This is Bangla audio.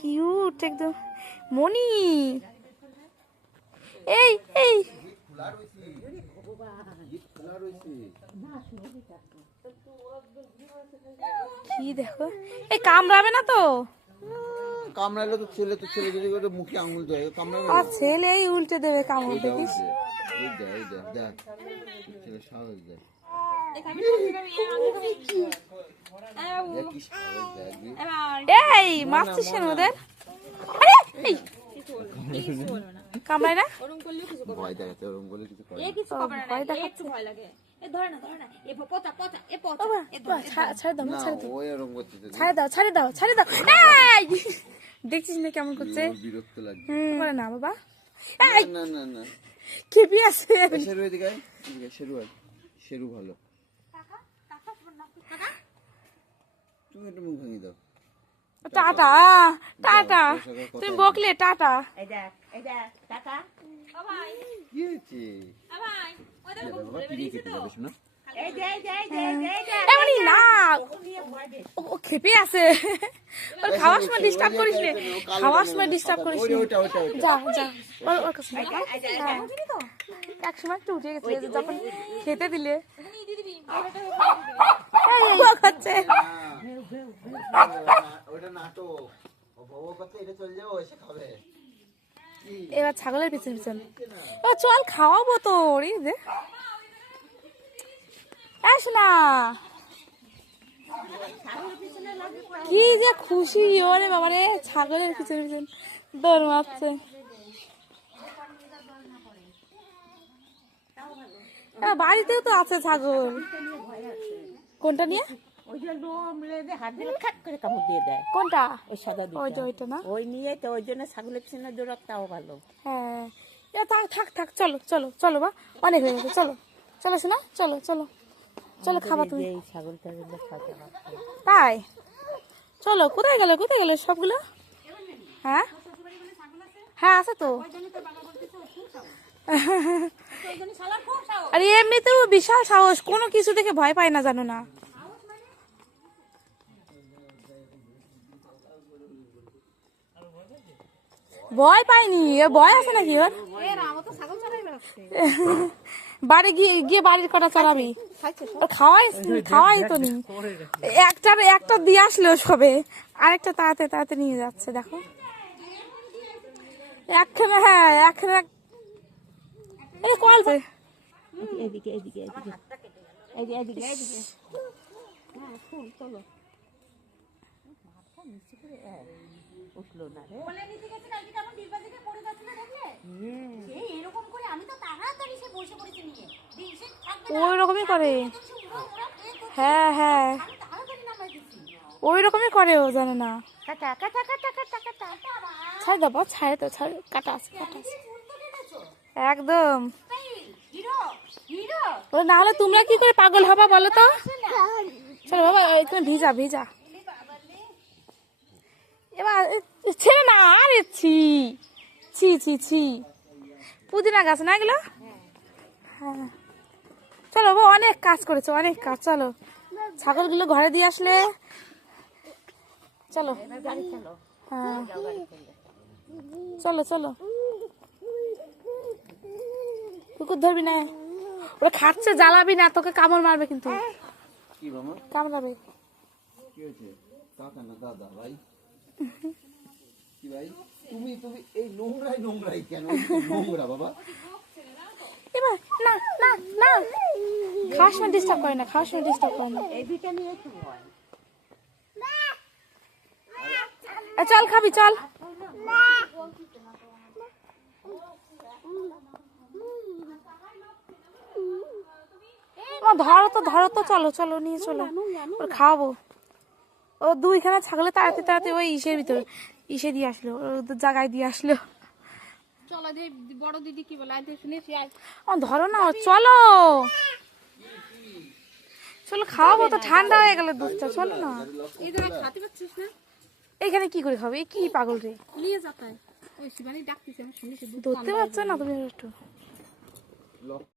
কিউট একদম মনি। এই এই কি দেখো, এই কামড়াবে না তো? কামড়ালে তো ছেলে যদি করে মুখে আঙুল দেয় কামড়াবে আর ছেলেই উল্টে দেবে কামড়, দেখিস? ছেলে সাহস দেয়। এই মারছিস কেন ওদের? কামড়ায় না? ভয় দেখাচ্ছে, ওরকম বলে কিছু করে দেখছিস না কেমন করছে? বিরক্ত লাগছে না বাবা, না না না খেপি আছে। শেরু এদিকে শেরু ভালো। তুমি একটু মুখ ভাঙিয়ে দাও। টাটা টাটা, তুমি বকলে টাটা। কি হয়েছে? না ও খেপে আছে, খাওয়ার সময় ডিস্টার্ব করিস নে, খাওয়ার সময় ডিস্টার্ব করিস নে। যা যা ওর কাছে এক সময় একটু উঠে গেছিল, যখন খেতে দিলে এবার ছাগলের পিছন পিছন চল, খাওয়াবো তো। না কি যে খুশি ওরে বাবা রে, ছাগলের পিছন পিছন দৌড় মারছে। বাড়িতেও তো আছে ছাগল। কোনটা নিয়ে? কোনটা? ওইটা না, ওই নিয়ে তো ওই জন্য ছাগলের পিছনে দৌড়াতেও ভালো। হ্যাঁ থাক থাক, চলো চলো চলো বা, অনেক হয়ে গেছে, চলো চলো শোনা, চলো চলো চলো খাবা তুমি। ছাগলটা তাই চলো, কোথায় গেল সবগুলো? হ্যাঁ হ্যাঁ আছে তো। আরে এমনিতেও বিশাল সাহস, কোনো কিছু দেখে ভয় পায় না, জানো না? ভয় পাইনি, ভয় আছে নাকি ওর? বাড়ি গিয়ে বাড়ির কটা চালাবি, খাওয়াই তো নি। একটা দিয়ে আসলো সবে, আরেকটা তাড়াতে নিয়ে যাচ্ছে। দেখো একখানে, হ্যাঁ একখানে কল। এদিকে উঠলো না রে। ওই রকমই করে, হ্যাঁ হ্যাঁ ওই রকমই করে, ও জানে না। ছাড় দেবো, ছাড়ে তো, ছাড়, কাটা আছে একদম। না হলে তোমরা কি করে পাগল হবা বলো তো? চলো বাবা, তুমি ভিজা এবার ছেড়ে না। আরে ছি ছি ছি ছি, পুদিনা গাছ না এগুলো? হ্যাঁ চলো বাবা, অনেক কাজ করেছো, অনেক কাজ। চলো ছাগলগুলো ঘরে দিয়ে আসলে চলো। হ্যাঁ চলো চলো, কুকুর ধরবি না, ওরা খাচ্ছে, জ্বালাবি না, তোকে কামড় মারবে কিন্তু। কামড়াবে। কি হয়েছে? কাকা না দাদা ভাই? কি ভাই তুমি এই নোংরাই কেন? নোংরা বাবা। এবার না না না, খাওয়ার সময় ডিস্টার্ব করে না, চল খাবি, চল। ধরো তো, চলো নিয়ে চলো, ওর খাওয়াবো। ও দুইখানা ছাগলে তাড়াতে ওই ইসে দিয়ে আসলো, জায়গায় দিয়ে আসলো। চলো বড় দিদি কি বলে শুনেছি, ধরো না, চলো চলো খাওয়াবো তো, ঠান্ডা হয়ে গেল দুধটা, চলো না। খাতে পাচ্ছিস না, এখানে কি করে খাবে? কি পাগল রে, নিয়ে যাতায় ওই শিবানী ডাকতেছে, আমি শুনেছি ধরতে পারছো না তুমি একটু?